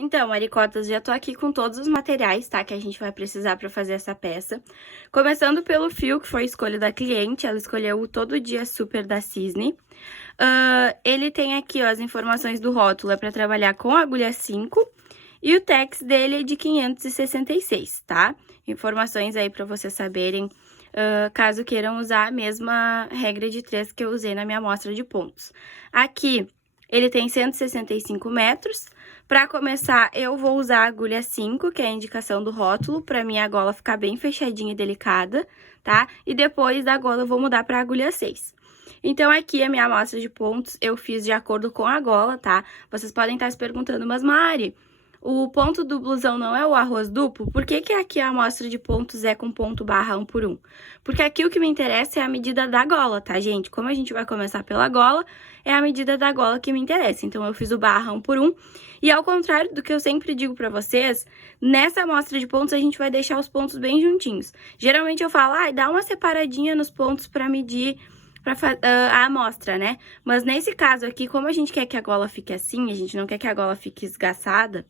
Então, maricotas, já tô aqui com todos os materiais, tá? Que a gente vai precisar pra fazer essa peça. Começando pelo fio, que foi a escolha da cliente. Ela escolheu o Todo Dia Super da Cisne. Ele tem aqui, ó, as informações do rótulo. É pra trabalhar com agulha 5. E o tex dele é de 566, tá? Informações aí pra vocês saberem, caso queiram usar a mesma regra de 3 que eu usei na minha amostra de pontos. Aqui, ele tem 165 metros. Para começar, eu vou usar a agulha 5, que é a indicação do rótulo, para minha gola ficar bem fechadinha e delicada, tá? E depois da gola eu vou mudar para a agulha 6. Então, aqui a minha amostra de pontos eu fiz de acordo com a gola, tá? Vocês podem estar se perguntando, mas Mari, o ponto do blusão não é o arroz duplo? Por que que aqui a amostra de pontos é com ponto barra 1 por 1? Porque aqui o que me interessa é a medida da gola, tá, gente? Como a gente vai começar pela gola, é a medida da gola que me interessa. Então, eu fiz o barra 1 por 1. E ao contrário do que eu sempre digo pra vocês, nessa amostra de pontos a gente vai deixar os pontos bem juntinhos. Geralmente eu falo, dá uma separadinha nos pontos pra medir a amostra, né? Mas nesse caso aqui, como a gente quer que a gola fique assim, a gente não quer que a gola fique esgaçada,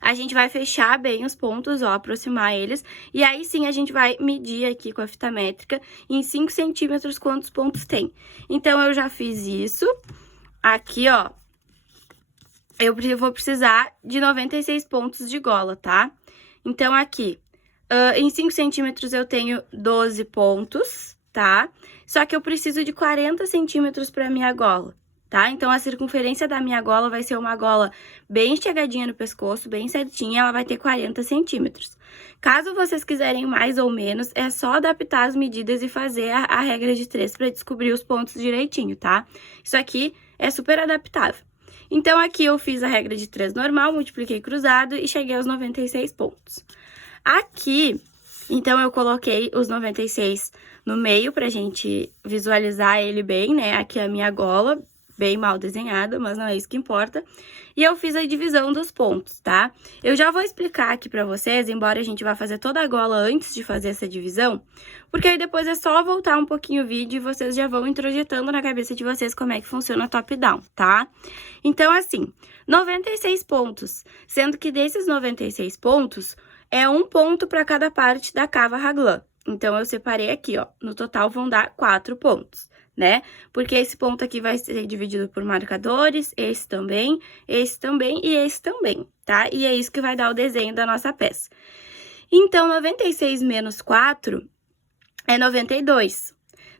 a gente vai fechar bem os pontos, ó, aproximar eles, e aí sim a gente vai medir aqui com a fita métrica em 5 centímetros quantos pontos tem. Então, eu já fiz isso. Aqui, ó, eu vou precisar de 96 pontos de gola, tá? Então, aqui, em 5 centímetros eu tenho 12 pontos, tá? Só que eu preciso de 40 centímetros pra minha gola, tá? Então, a circunferência da minha gola vai ser uma gola bem chegadinha no pescoço, bem certinha, ela vai ter 40 centímetros. Caso vocês quiserem mais ou menos, é só adaptar as medidas e fazer a regra de 3 para descobrir os pontos direitinho, tá? Isso aqui é super adaptável. Então, aqui eu fiz a regra de 3 normal, multipliquei cruzado e cheguei aos 96 pontos. Aqui, então, eu coloquei os 96 no meio pra gente visualizar ele bem, né? Aqui é a minha gola, bem mal desenhada, mas não é isso que importa. E eu fiz a divisão dos pontos, tá? Eu já vou explicar aqui pra vocês, embora a gente vá fazer toda a gola antes de fazer essa divisão, porque aí depois é só voltar um pouquinho o vídeo e vocês já vão introjetando na cabeça de vocês como é que funciona top-down, tá? Então, assim, 96 pontos, sendo que desses 96 pontos, é um ponto para cada parte da cava raglan. Então, eu separei aqui, ó, no total vão dar 4 pontos, né? Porque esse ponto aqui vai ser dividido por marcadores, esse também e esse também, tá? E é isso que vai dar o desenho da nossa peça. Então, 96 menos 4 é 92.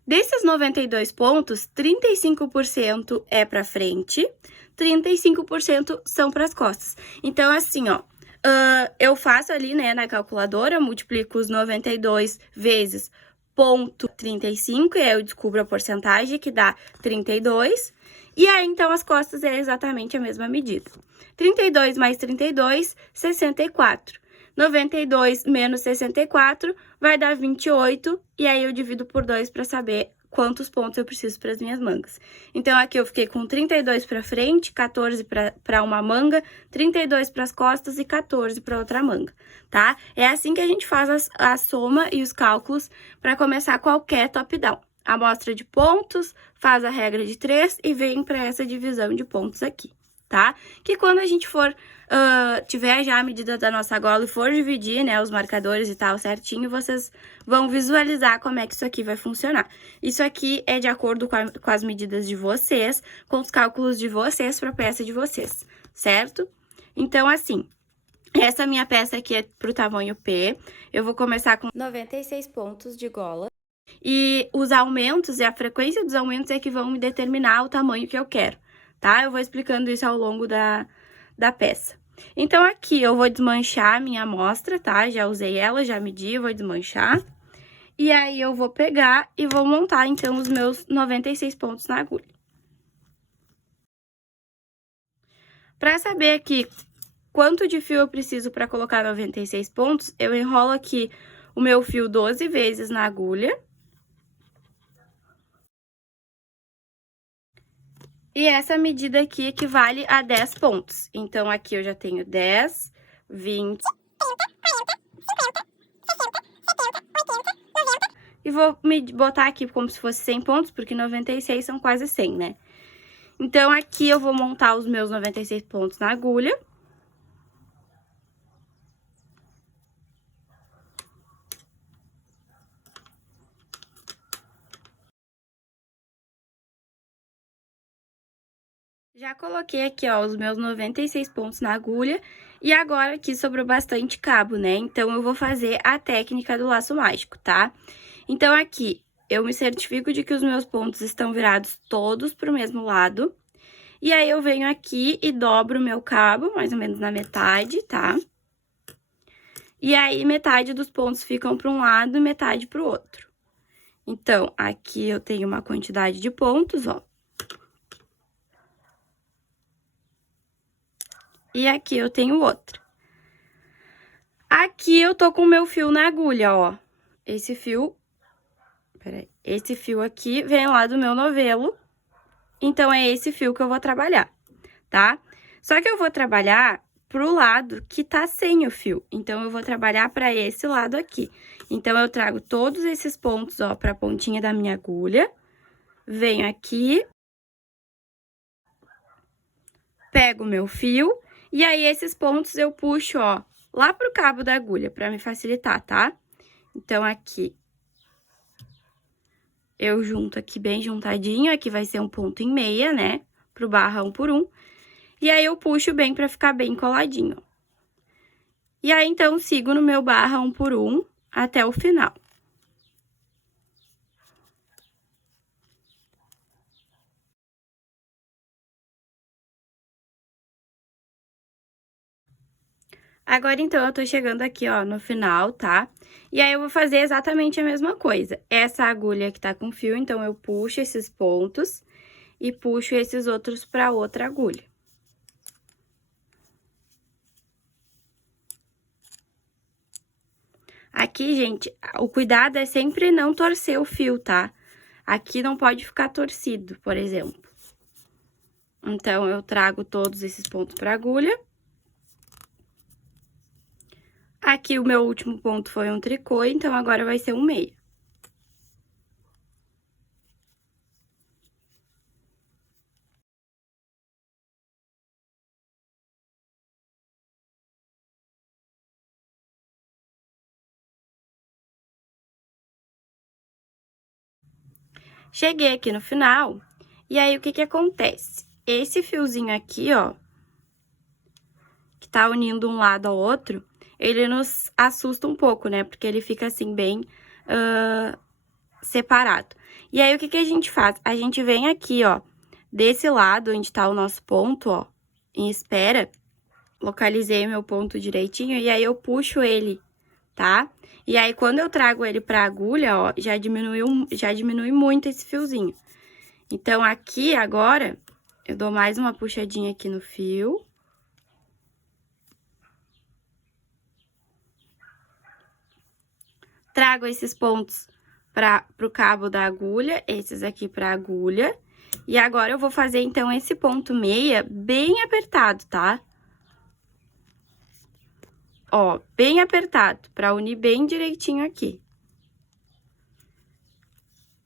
Desses 92 pontos, 35% é pra frente, 35% são pras costas. Então, assim, ó, eu faço ali, né, na calculadora, multiplico os 92 vezes 0,35, e aí eu descubro a porcentagem, que dá 32, e aí, então, as costas é exatamente a mesma medida. 32 mais 32, 64. 92 menos 64 vai dar 28, e aí eu divido por 2 para saber quantos pontos eu preciso para as minhas mangas. Então, aqui eu fiquei com 32 para frente, 14 para uma manga, 32 para as costas e 14 para outra manga, tá? É assim que a gente faz a soma e os cálculos para começar qualquer top-down. Amostra de pontos, faz a regra de 3 e vem para essa divisão de pontos aqui, tá? Que quando a gente for, tiver já a medida da nossa gola e for dividir, né, os marcadores e tal certinho, vocês vão visualizar como é que isso aqui vai funcionar. Isso aqui é de acordo com as medidas de vocês, com os cálculos de vocês para a peça de vocês, certo? Então, assim, essa minha peça aqui é pro tamanho P, eu vou começar com 96 pontos de gola. E os aumentos e a frequência dos aumentos é que vão me determinar o tamanho que eu quero, tá? Eu vou explicando isso ao longo da peça. Então, aqui eu vou desmanchar a minha amostra, tá? Já usei ela, já medi, vou desmanchar. E aí, eu vou pegar e vou montar, então, os meus 96 pontos na agulha. Pra saber aqui quanto de fio eu preciso pra colocar 96 pontos, eu enrolo aqui o meu fio 12 vezes na agulha. E essa medida aqui equivale a 10 pontos. Então, aqui eu já tenho 10, 20... 30, 40, 50, 60, 70, 80, 90... E vou botar aqui como se fosse 100 pontos, porque 96 são quase 100, né? Então, aqui eu vou montar os meus 96 pontos na agulha. Já coloquei aqui, ó, os meus 96 pontos na agulha. E agora aqui sobrou bastante cabo, né? Então, eu vou fazer a técnica do laço mágico, tá? Então, aqui, eu me certifico de que os meus pontos estão virados todos pro mesmo lado. E aí, eu venho aqui e dobro o meu cabo, mais ou menos na metade, tá? E aí, metade dos pontos ficam para um lado e metade pro outro. Então, aqui eu tenho uma quantidade de pontos, ó. E aqui eu tenho outra. Aqui eu tô com o meu fio na agulha, ó. Esse fio... Peraí. Esse fio aqui vem lá do meu novelo. Então, é esse fio que eu vou trabalhar, tá? Só que eu vou trabalhar pro lado que tá sem o fio. Então, eu vou trabalhar pra esse lado aqui. Então, eu trago todos esses pontos, ó, pra pontinha da minha agulha. Venho aqui. Pego o meu fio. E aí, esses pontos eu puxo, ó, lá pro cabo da agulha, pra me facilitar, tá? Então, aqui, eu junto aqui bem juntadinho, aqui vai ser um ponto em meia, né? Pro barra 1 por 1. E aí, eu puxo bem pra ficar bem coladinho. E aí, então, sigo no meu barra 1 por 1 até o final. Agora, então, eu tô chegando aqui, ó, no final, tá? E aí, eu vou fazer exatamente a mesma coisa. Essa agulha que tá com fio, então, eu puxo esses pontos e puxo esses outros pra outra agulha. Aqui, gente, o cuidado é sempre não torcer o fio, tá? Aqui não pode ficar torcido, por exemplo. Então, eu trago todos esses pontos pra agulha. Aqui, o meu último ponto foi um tricô, então, agora vai ser um meio. Cheguei aqui no final, e aí, o que que acontece? Esse fiozinho aqui, ó, que tá unindo um lado ao outro, ele nos assusta um pouco, né? Porque ele fica, assim, bem separado. E aí, o que que a gente faz? A gente vem aqui, ó, desse lado onde tá o nosso ponto, ó, em espera, localizei o meu ponto direitinho, e aí eu puxo ele, tá? E aí, quando eu trago ele pra agulha, ó, já diminui muito esse fiozinho. Então, aqui, agora, eu dou mais uma puxadinha aqui no fio. Trago esses pontos pro cabo da agulha, esses aqui pra agulha. E agora, eu vou fazer, então, esse ponto meia bem apertado, tá? Ó, bem apertado, pra unir bem direitinho aqui.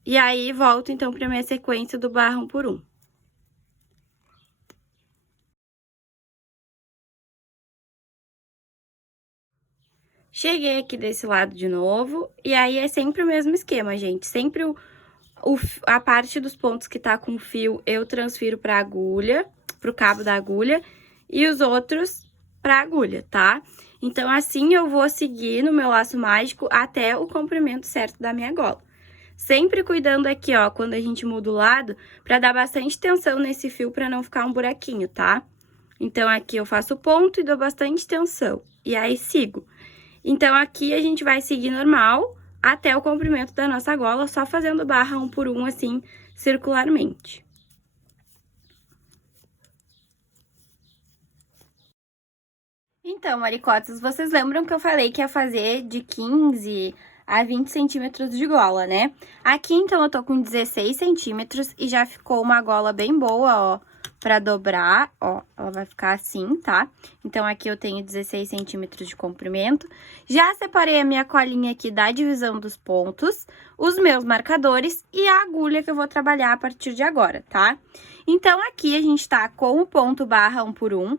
E aí, volto, então, pra minha sequência do barra 1 por 1. Cheguei aqui desse lado de novo, e aí é sempre o mesmo esquema, gente. Sempre a parte dos pontos que tá com fio, eu transfiro pra agulha, pro cabo da agulha, e os outros pra agulha, tá? Então, assim, eu vou seguir no meu laço mágico até o comprimento certo da minha gola. Sempre cuidando aqui, ó, quando a gente muda o lado, pra dar bastante tensão nesse fio pra não ficar um buraquinho, tá? Então, aqui eu faço o ponto e dou bastante tensão, e aí sigo. Então, aqui a gente vai seguir normal até o comprimento da nossa gola, só fazendo barra 1 por 1, assim, circularmente. Então, maricotas, vocês lembram que eu falei que ia fazer de 15 a 20 centímetros de gola, né? Aqui, então, eu tô com 16 centímetros e já ficou uma gola bem boa, ó, pra dobrar, ó, ela vai ficar assim, tá? Então, aqui eu tenho 16 centímetros de comprimento. Já separei a minha colinha aqui da divisão dos pontos, os meus marcadores e a agulha que eu vou trabalhar a partir de agora, tá? Então, aqui a gente tá com o ponto barra 1 por 1.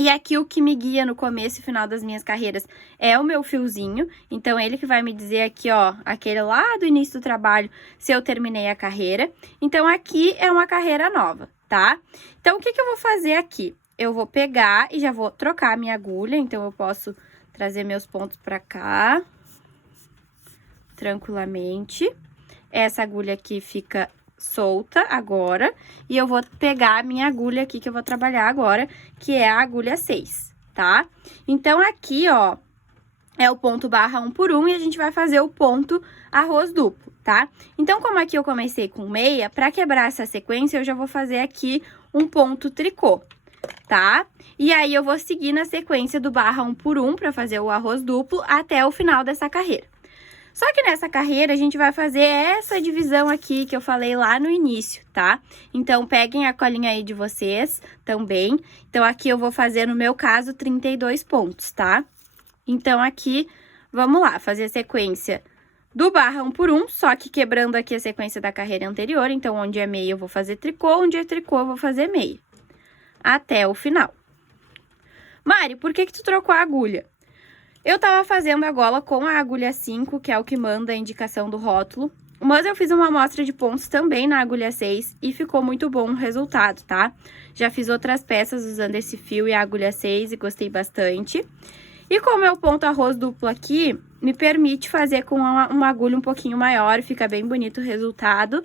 E aqui o que me guia no começo e final das minhas carreiras é o meu fiozinho. Então, ele que vai me dizer aqui, ó, aquele lá do início do trabalho, se eu terminei a carreira. Então, aqui é uma carreira nova, tá? Então, o que que eu vou fazer aqui? Eu vou pegar e já vou trocar a minha agulha. Então, eu posso trazer meus pontos pra cá, tranquilamente. Essa agulha aqui fica solta agora, e eu vou pegar a minha agulha aqui que eu vou trabalhar agora, que é a agulha 6, tá? Então, aqui, ó, é o ponto barra 1 por 1 e a gente vai fazer o ponto arroz duplo, tá? Então, como aqui eu comecei com meia, pra quebrar essa sequência, eu já vou fazer aqui um ponto tricô, tá? E aí, eu vou seguir na sequência do barra 1 por 1 pra fazer o arroz duplo até o final dessa carreira. Só que nessa carreira, a gente vai fazer essa divisão aqui que eu falei lá no início, tá? Então, peguem a colinha aí de vocês também. Então, aqui eu vou fazer, no meu caso, 32 pontos, tá? Então, aqui, vamos lá, fazer a sequência do barra 1 por 1, só que quebrando aqui a sequência da carreira anterior. Então, onde é meia, eu vou fazer tricô, onde é tricô, eu vou fazer meia. Até o final. Mari, por que tu trocou a agulha? Eu tava fazendo a gola com a agulha 5, que é o que manda a indicação do rótulo, mas eu fiz uma amostra de pontos também na agulha 6 e ficou muito bom o resultado, tá? Já fiz outras peças usando esse fio e a agulha 6 e gostei bastante. E como é o ponto arroz duplo aqui, me permite fazer com uma agulha um pouquinho maior, fica bem bonito o resultado.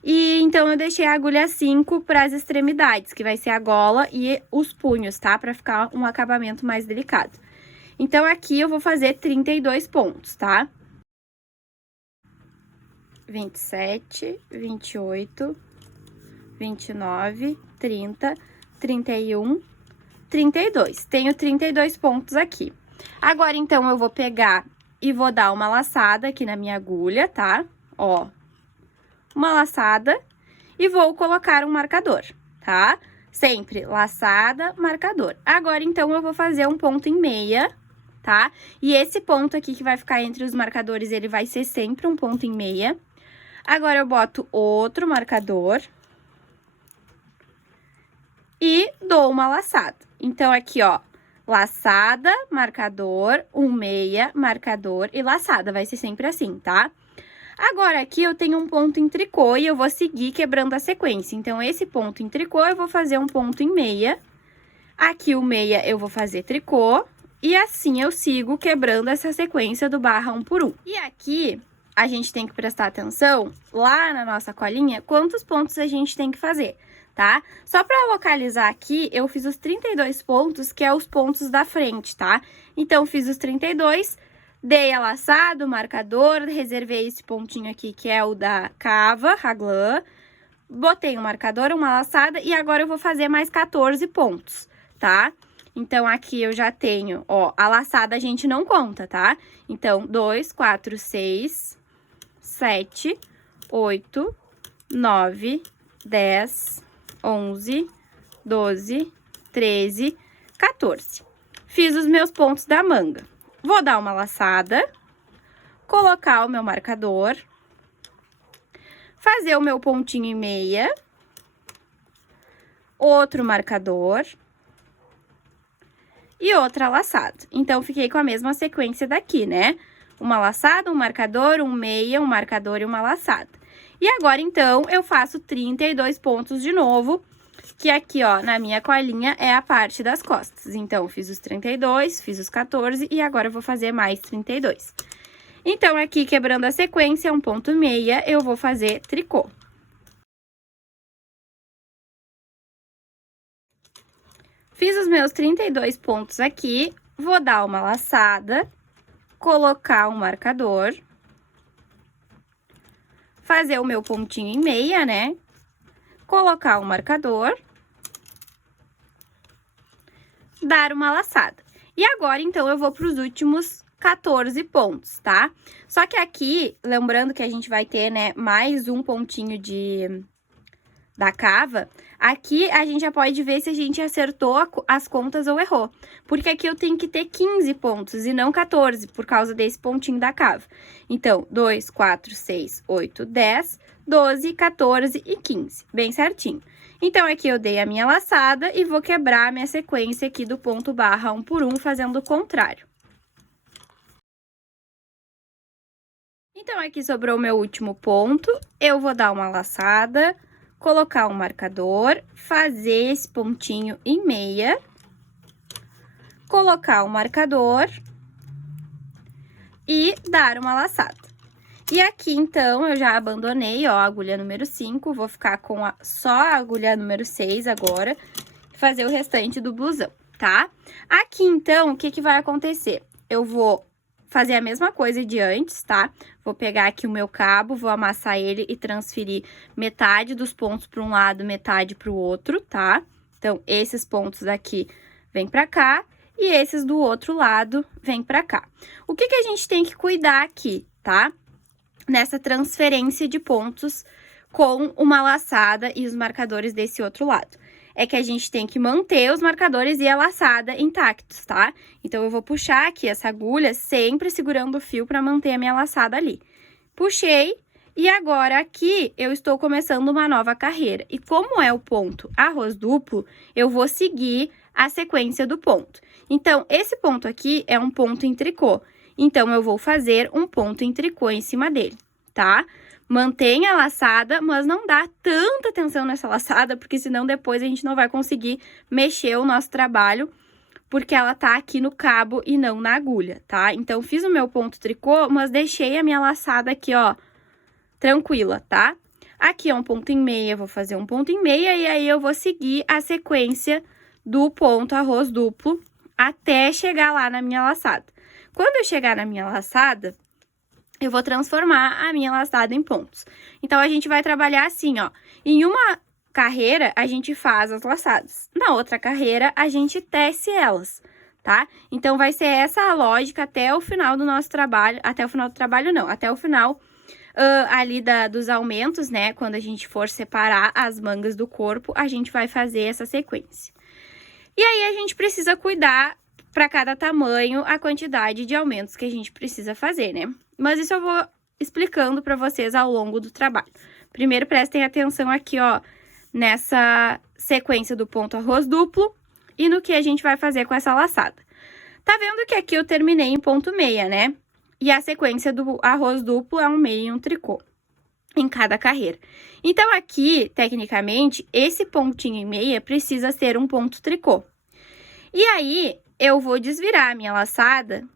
E então, eu deixei a agulha 5 para as extremidades, que vai ser a gola e os punhos, tá? Para ficar um acabamento mais delicado. Então, aqui eu vou fazer 32 pontos, tá? 27, 28, 29, 30, 31, 32. Tenho 32 pontos aqui. Agora, então, eu vou pegar e vou dar uma laçada aqui na minha agulha, tá? Ó, uma laçada e vou colocar um marcador, tá? Sempre laçada, marcador. Agora, então, eu vou fazer um ponto em meia, tá? E esse ponto aqui que vai ficar entre os marcadores, ele vai ser sempre um ponto em meia. Agora, eu boto outro marcador e dou uma laçada. Então, aqui, ó, laçada, marcador, um meia, marcador e laçada. Vai ser sempre assim, tá? Agora, aqui eu tenho um ponto em tricô e eu vou seguir quebrando a sequência. Então, esse ponto em tricô, eu vou fazer um ponto em meia. Aqui, o meia, eu vou fazer tricô. E assim, eu sigo quebrando essa sequência do barra 1 por 1. E aqui, a gente tem que prestar atenção, lá na nossa colinha, quantos pontos a gente tem que fazer, tá? Só pra localizar aqui, eu fiz os 32 pontos, que é os pontos da frente, tá? Então, fiz os 32, dei a laçada, o marcador, reservei esse pontinho aqui, que é o da cava, raglan, botei um marcador, uma laçada, e agora eu vou fazer mais 14 pontos, tá? Então, aqui eu já tenho, ó, a laçada a gente não conta, tá? Então, 2, 4, 6, 7, 8, 9, 10, 11, 12, 13, 14. Fiz os meus pontos da manga. Vou dar uma laçada, colocar o meu marcador, fazer o meu pontinho em meia, outro marcador e outra laçada. Então, fiquei com a mesma sequência daqui, né? Uma laçada, um marcador, um meia, um marcador e uma laçada. E agora, então, eu faço 32 pontos de novo, que aqui, ó, na minha colinha é a parte das costas. Então, fiz os 32, fiz os 14 e agora eu vou fazer mais 32. Então, aqui, quebrando a sequência, um ponto meia, eu vou fazer tricô. Fiz os meus 32 pontos aqui, vou dar uma laçada, colocar um marcador, fazer o meu pontinho em meia, né? Colocar um marcador, dar uma laçada. E agora, então, eu vou para os últimos 14 pontos, tá? Só que aqui, lembrando que a gente vai ter, né, mais um pontinho da cava, aqui a gente já pode ver se a gente acertou as contas ou errou. Porque aqui eu tenho que ter 15 pontos e não 14, por causa desse pontinho da cava. Então, 2, 4, 6, 8, 10, 12, 14 e 15, bem certinho. Então, aqui eu dei a minha laçada e vou quebrar a minha sequência aqui do ponto barra 1 por 1, fazendo o contrário. Então, aqui sobrou o meu último ponto, eu vou dar uma laçada, colocar um marcador, fazer esse pontinho em meia, colocar o marcador e dar uma laçada. E aqui, então, eu já abandonei, ó, a agulha número 5, vou ficar com só a agulha número 6 agora, e fazer o restante do blusão, tá? Aqui, então, o que que vai acontecer? Eu vou fazer a mesma coisa de antes, tá? Vou pegar aqui o meu cabo, vou amassar ele e transferir metade dos pontos para um lado, metade para o outro, tá? Então, esses pontos daqui vêm para cá e esses do outro lado vêm para cá. O que que a gente tem que cuidar aqui, tá? Nessa transferência de pontos com uma laçada e os marcadores desse outro lado. É que a gente tem que manter os marcadores e a laçada intactos, tá? Então, eu vou puxar aqui essa agulha, sempre segurando o fio para manter a minha laçada ali. Puxei, e agora aqui eu estou começando uma nova carreira. E como é o ponto arroz duplo, eu vou seguir a sequência do ponto. Então, esse ponto aqui é um ponto em tricô. Então, eu vou fazer um ponto em tricô em cima dele, tá? Mantenha a laçada, mas não dá tanta atenção nessa laçada, porque senão depois a gente não vai conseguir mexer o nosso trabalho, porque ela tá aqui no cabo e não na agulha, tá? Então, fiz o meu ponto tricô, mas deixei a minha laçada aqui, ó, tranquila, tá? Aqui é um ponto em meia, vou fazer um ponto em meia, e aí eu vou seguir a sequência do ponto arroz duplo até chegar lá na minha laçada. Quando eu chegar na minha laçada, eu vou transformar a minha laçada em pontos. Então, a gente vai trabalhar assim, ó. Em uma carreira, a gente faz as laçadas. Na outra carreira, a gente tece elas, tá? Então, vai ser essa a lógica até o final do nosso trabalho. Até o final do trabalho, não. Até o final ali dos aumentos, né? Quando a gente for separar as mangas do corpo, a gente vai fazer essa sequência. E aí, a gente precisa cuidar para cada tamanho a quantidade de aumentos que a gente precisa fazer, né? Mas isso eu vou explicando para vocês ao longo do trabalho. Primeiro, prestem atenção aqui, ó, nessa sequência do ponto arroz duplo e no que a gente vai fazer com essa laçada. Tá vendo que aqui eu terminei em ponto meia, né? E a sequência do arroz duplo é um meia e um tricô em cada carreira. Então, aqui, tecnicamente, esse pontinho em meia precisa ser um ponto tricô. E aí, eu vou desvirar a minha laçada,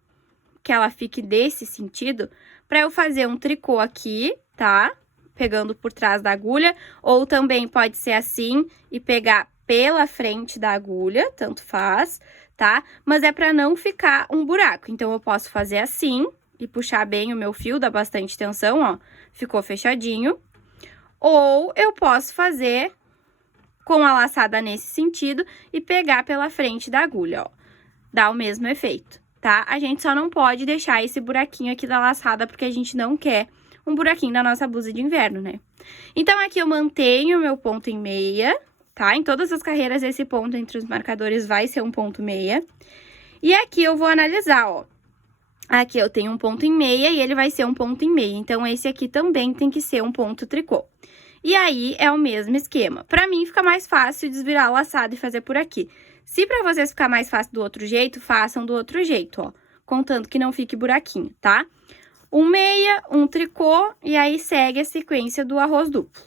que ela fique desse sentido, para eu fazer um tricô aqui, tá? Pegando por trás da agulha, ou também pode ser assim e pegar pela frente da agulha, tanto faz, tá? Mas é para não ficar um buraco. Então, eu posso fazer assim e puxar bem o meu fio, dá bastante tensão, ó, ficou fechadinho. Ou eu posso fazer com a laçada nesse sentido e pegar pela frente da agulha, ó. Dá o mesmo efeito, tá? A gente só não pode deixar esse buraquinho aqui da laçada, porque a gente não quer um buraquinho da nossa blusa de inverno, né? Então, aqui eu mantenho o meu ponto em meia, tá? Em todas as carreiras, esse ponto entre os marcadores vai ser um ponto meia. E aqui eu vou analisar, ó. Aqui eu tenho um ponto em meia e ele vai ser um ponto em meia. Então, esse aqui também tem que ser um ponto tricô. E aí, é o mesmo esquema. Pra mim, fica mais fácil desvirar a laçada e fazer por aqui. Se pra vocês ficar mais fácil do outro jeito, façam do outro jeito, ó. Contando que não fique buraquinho, tá? Um meia, um tricô, e aí segue a sequência do arroz duplo.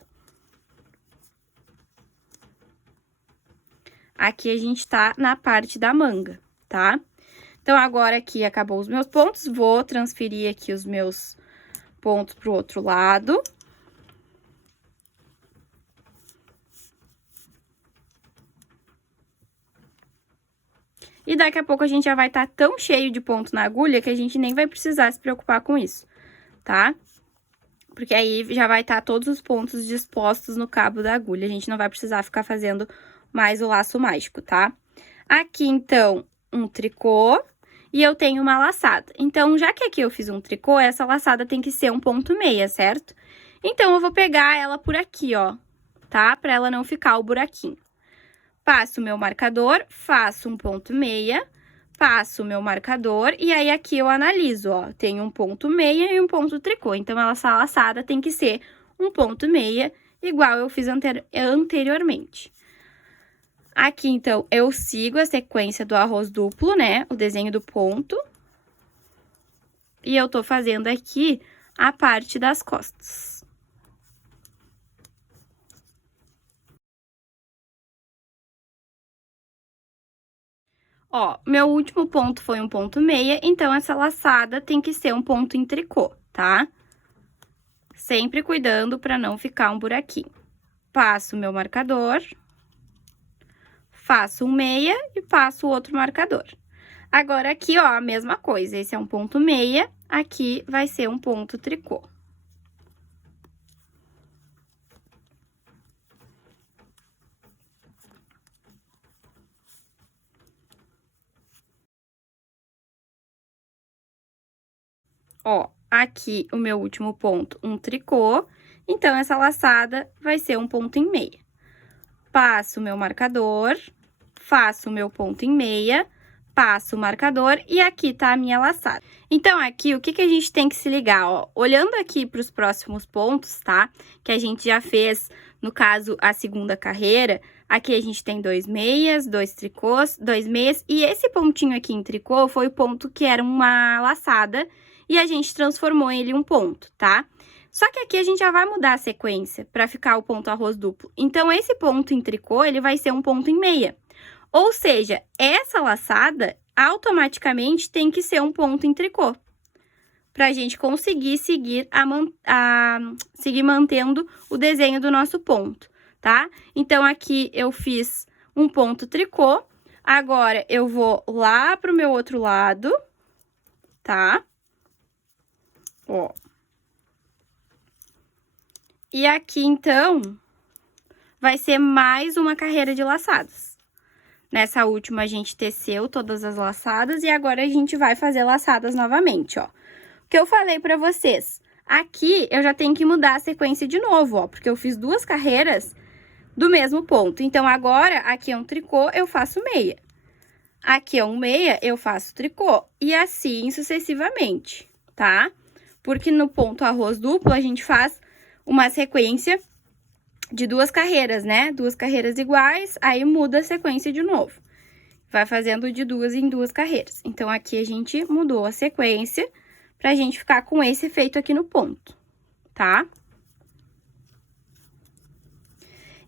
Aqui a gente tá na parte da manga, tá? Então, agora aqui acabou os meus pontos, vou transferir aqui os meus pontos pro outro lado. E daqui a pouco a gente já vai estar tão cheio de ponto na agulha que a gente nem vai precisar se preocupar com isso, tá? Porque aí já vai estar todos os pontos dispostos no cabo da agulha, a gente não vai precisar ficar fazendo mais o laço mágico, tá? Aqui, então, um tricô e eu tenho uma laçada. Então, já que aqui eu fiz um tricô, essa laçada tem que ser um ponto meia, certo? Então, eu vou pegar ela por aqui, ó, tá? Pra ela não ficar o buraquinho. Passo o meu marcador, faço um ponto meia, passo o meu marcador e aí aqui eu analiso, ó, tem um ponto meia e um ponto tricô. Então, essa laçada tem que ser um ponto meia igual eu fiz anteriormente. Aqui, então, eu sigo a sequência do arroz duplo, né? O desenho do ponto. E eu tô fazendo aqui a parte das costas. Ó, meu último ponto foi um ponto meia, então essa laçada tem que ser um ponto em tricô, tá? Sempre cuidando pra não ficar um buraquinho. Passo o meu marcador, faço um meia e passo o outro marcador. Agora, aqui, ó, a mesma coisa, esse é um ponto meia, aqui vai ser um ponto tricô. Ó, aqui o meu último ponto, um tricô, então essa laçada vai ser um ponto em meia. Passo o meu marcador, faço o meu ponto em meia, passo o marcador e aqui tá a minha laçada. Então, aqui, o que que a gente tem que se ligar, ó? Olhando aqui para os próximos pontos, tá? Que a gente já fez, no caso, a segunda carreira, aqui a gente tem 2 meias, 2 tricôs, 2 meias, e esse pontinho aqui em tricô foi o ponto que era uma laçada, e a gente transformou ele em um ponto, tá? Só que aqui a gente já vai mudar a sequência para ficar o ponto arroz duplo. Então, esse ponto em tricô, ele vai ser um ponto em meia. Ou seja, essa laçada automaticamente tem que ser um ponto em tricô. Pra gente conseguir seguir seguir mantendo o desenho do nosso ponto, tá? Então, aqui eu fiz um ponto tricô. Agora, eu vou lá pro meu outro lado, tá? Ó. E aqui, então, vai ser mais uma carreira de laçadas. Nessa última, a gente teceu todas as laçadas e agora a gente vai fazer laçadas novamente, ó. O que eu falei pra vocês, aqui eu já tenho que mudar a sequência de novo, ó, porque eu fiz 2 carreiras do mesmo ponto. Então, agora, aqui é um tricô, eu faço meia. Aqui é um meia, eu faço tricô. E assim sucessivamente, tá? Porque no ponto arroz duplo, a gente faz uma sequência de 2 carreiras, né? 2 carreiras iguais, aí muda a sequência de novo. Vai fazendo de 2 em 2 carreiras. Então, aqui a gente mudou a sequência pra gente ficar com esse efeito aqui no ponto, tá?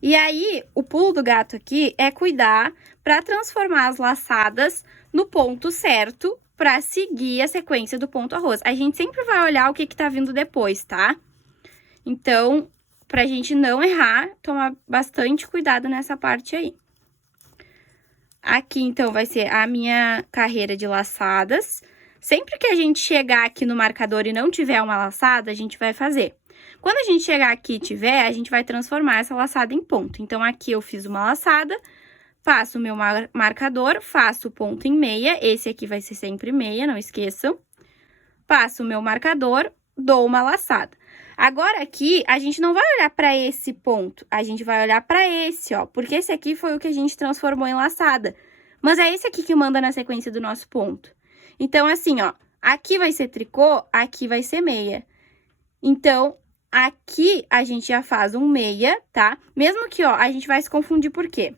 E aí, o pulo do gato aqui é cuidar pra transformar as laçadas no ponto certo pra seguir a sequência do ponto arroz. A gente sempre vai olhar o que tá vindo depois, tá? Então, pra gente não errar, tomar bastante cuidado nessa parte aí. Aqui, então, vai ser a minha carreira de laçadas. Sempre que a gente chegar aqui no marcador e não tiver uma laçada, a gente vai fazer. Quando a gente chegar aqui e tiver, a gente vai transformar essa laçada em ponto. Então, aqui eu fiz uma laçada, faço o meu marcador, faço o ponto em meia. Esse aqui vai ser sempre meia, não esqueçam. Passo o meu marcador, dou uma laçada. Agora, aqui, a gente não vai olhar para esse ponto, a gente vai olhar para esse, ó, porque esse aqui foi o que a gente transformou em laçada. Mas é esse aqui que manda na sequência do nosso ponto. Então, assim, ó, aqui vai ser tricô, aqui vai ser meia. Então, aqui a gente já faz um meia, tá? Mesmo que, ó, a gente vai se confundir por quê?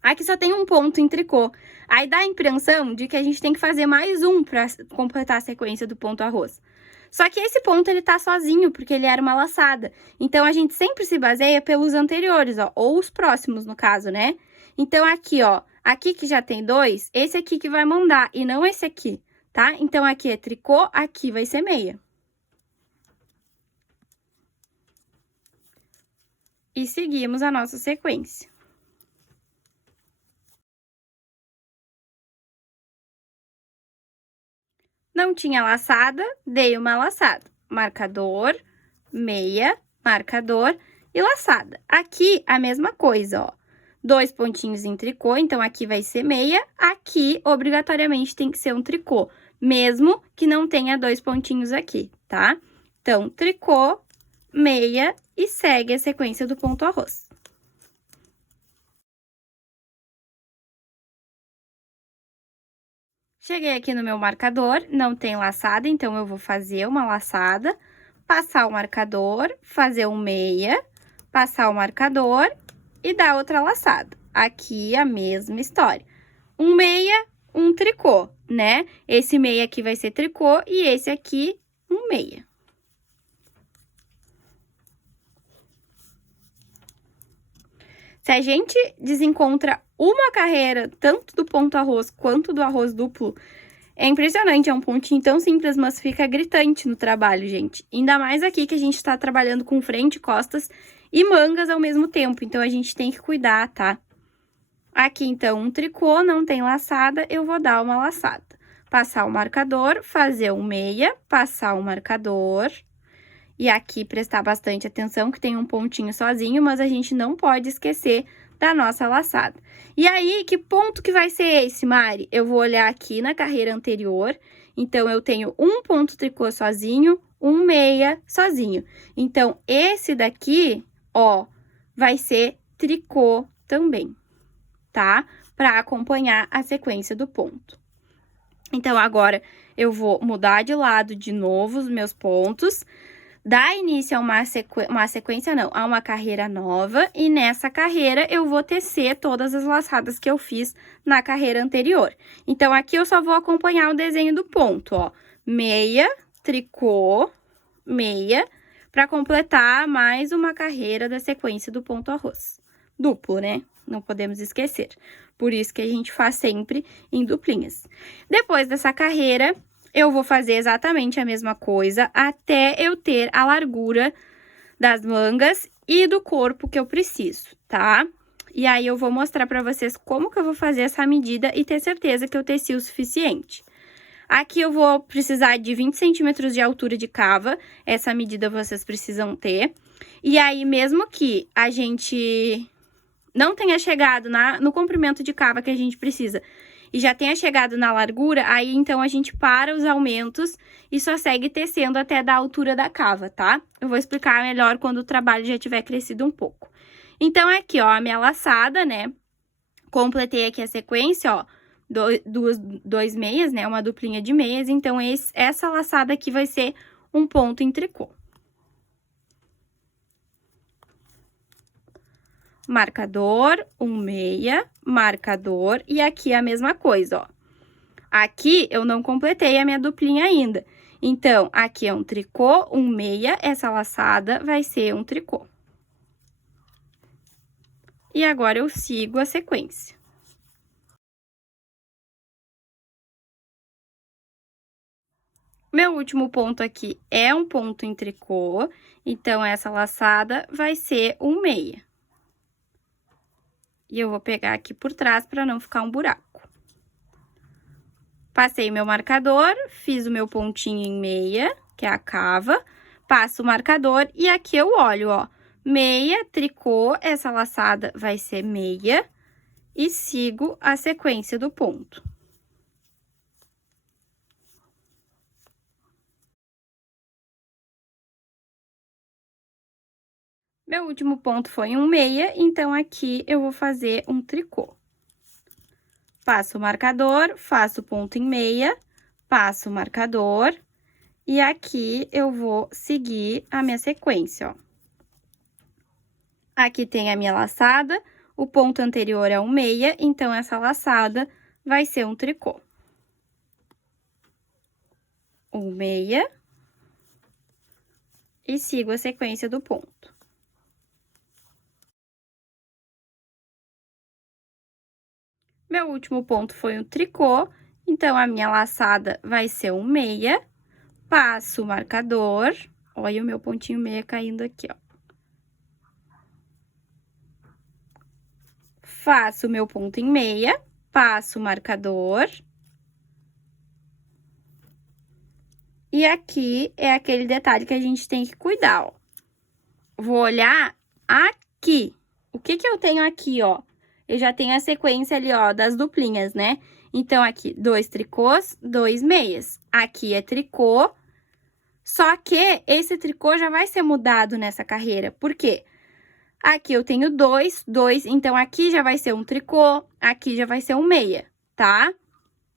Aqui só tem um ponto em tricô. Aí dá a impressão de que a gente tem que fazer mais um para completar a sequência do ponto arroz. Só que esse ponto, ele tá sozinho, porque ele era uma laçada. Então, a gente sempre se baseia pelos anteriores, ó, ou os próximos, no caso, né? Então, aqui, ó, aqui que já tem 2, esse aqui que vai mandar, e não esse aqui, tá? Então, aqui é tricô, aqui vai ser meia. E seguimos a nossa sequência. Não tinha laçada, dei uma laçada. Marcador, meia, marcador e laçada. Aqui, a mesma coisa, ó. 2 pontinhos em tricô, então aqui vai ser meia. Aqui, obrigatoriamente, tem que ser um tricô, mesmo que não tenha 2 pontinhos aqui, tá? Então, tricô, meia e segue a sequência do ponto arroz. Cheguei aqui no meu marcador, não tem laçada, então eu vou fazer uma laçada, passar o marcador, fazer um meia, passar o marcador e dar outra laçada. Aqui a mesma história. Um meia, um tricô, né? Esse meia aqui vai ser tricô e esse aqui, um meia. Se a gente desencontra uma carreira, tanto do ponto arroz quanto do arroz duplo, é impressionante, é um pontinho tão simples, mas fica gritante no trabalho, gente. Ainda mais aqui que a gente tá trabalhando com frente, costas e mangas ao mesmo tempo, então a gente tem que cuidar, tá? Aqui, então, um tricô, não tem laçada, eu vou dar uma laçada. Passar o marcador, fazer um meia, passar o marcador. E aqui prestar bastante atenção que tem um pontinho sozinho, mas a gente não pode esquecer da nossa laçada. E aí, que ponto que vai ser esse, Mari? Eu vou olhar aqui na carreira anterior, então eu tenho um ponto tricô sozinho, um meia sozinho. Então, esse daqui, ó, vai ser tricô também, tá? Para acompanhar a sequência do ponto. Então, agora, eu vou mudar de lado de novo os meus pontos, dar início a a uma carreira nova, e nessa carreira eu vou tecer todas as laçadas que eu fiz na carreira anterior. Então, aqui eu só vou acompanhar o desenho do ponto, ó. Meia, tricô, meia, para completar mais uma carreira da sequência do ponto arroz. Duplo, né? Não podemos esquecer. Por isso que a gente faz sempre em duplinhas. Depois dessa carreira, eu vou fazer exatamente a mesma coisa até eu ter a largura das mangas e do corpo que eu preciso, tá? E aí, eu vou mostrar pra vocês como que eu vou fazer essa medida e ter certeza que eu teci o suficiente. Aqui eu vou precisar de 20 centímetros de altura de cava, essa medida vocês precisam ter. E aí, mesmo que a gente não tenha chegado no comprimento de cava que a gente precisa e já tenha chegado na largura, aí então a gente para os aumentos e só segue tecendo até da altura da cava, tá? Eu vou explicar melhor quando o trabalho já tiver crescido um pouco. Então, aqui, ó, a minha laçada, né? Completei aqui a sequência, ó, dois meias, né? Uma duplinha de meias, então essa laçada aqui vai ser um ponto em tricô. Marcador, um meia, marcador, e aqui a mesma coisa, ó. Aqui eu não completei a minha duplinha ainda. Então, aqui é um tricô, um meia, essa laçada vai ser um tricô. E agora eu sigo a sequência. Meu último ponto aqui é um ponto em tricô, então essa laçada vai ser um meia. E eu vou pegar aqui por trás para não ficar um buraco. Passei meu marcador, fiz o meu pontinho em meia, que é a cava, passo o marcador e aqui eu olho, ó, meia, tricô, essa laçada vai ser meia e sigo a sequência do ponto. Meu último ponto foi um meia, então aqui eu vou fazer um tricô. Passo o marcador, faço ponto em meia, passo o marcador, e aqui eu vou seguir a minha sequência, ó. Aqui tem a minha laçada, o ponto anterior é um meia, então essa laçada vai ser um tricô. Um meia, e sigo a sequência do ponto. Meu último ponto foi um tricô, então a minha laçada vai ser um meia, passo o marcador, olha o meu pontinho meia caindo aqui, ó. Faço o meu ponto em meia, passo o marcador. E aqui é aquele detalhe que a gente tem que cuidar, ó. Vou olhar aqui. O que que eu tenho aqui, ó? Eu já tenho a sequência ali, ó, das duplinhas, né? Então, aqui, 2 tricôs, 2 meias. Aqui é tricô, só que esse tricô já vai ser mudado nessa carreira. Por quê? Aqui eu tenho 2, então aqui já vai ser um tricô, aqui já vai ser um meia, tá?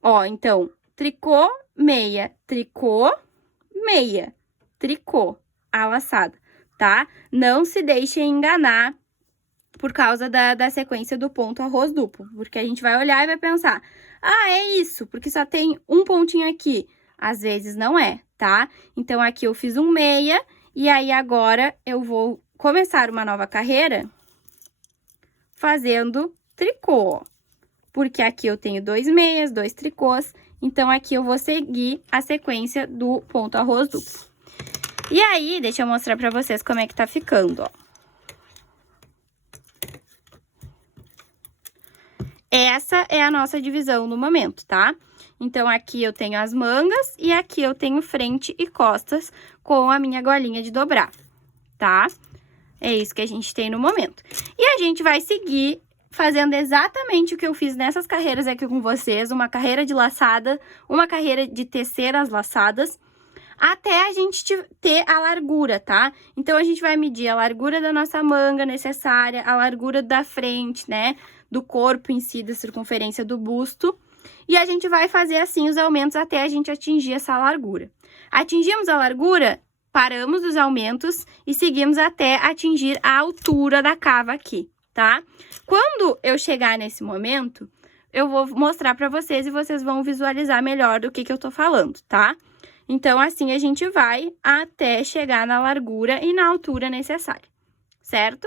Ó, então, tricô, meia, tricô, meia, tricô, a laçada, tá? Não se deixem enganar por causa da sequência do ponto arroz duplo, porque a gente vai olhar e vai pensar, ah, é isso, porque só tem um pontinho aqui. Às vezes não é, tá? Então, aqui eu fiz um meia, e aí agora eu vou começar uma nova carreira fazendo tricô, porque aqui eu tenho 2 meias, 2 tricôs, então aqui eu vou seguir a sequência do ponto arroz duplo. E aí, deixa eu mostrar pra vocês como é que tá ficando, ó. Essa é a nossa divisão no momento, tá? Então, aqui eu tenho as mangas e aqui eu tenho frente e costas com a minha golinha de dobrar, tá? É isso que a gente tem no momento. E a gente vai seguir fazendo exatamente o que eu fiz nessas carreiras aqui com vocês, uma carreira de laçada, uma carreira de tecer as laçadas, até a gente ter a largura, tá? Então, a gente vai medir a largura da nossa manga necessária, a largura da frente, né? Do corpo em si, da circunferência do busto. E a gente vai fazer assim os aumentos até a gente atingir essa largura. Atingimos a largura, paramos os aumentos e seguimos até atingir a altura da cava aqui, tá? Quando eu chegar nesse momento, eu vou mostrar pra vocês e vocês vão visualizar melhor do que eu tô falando, tá? Então, assim, a gente vai até chegar na largura e na altura necessária, certo?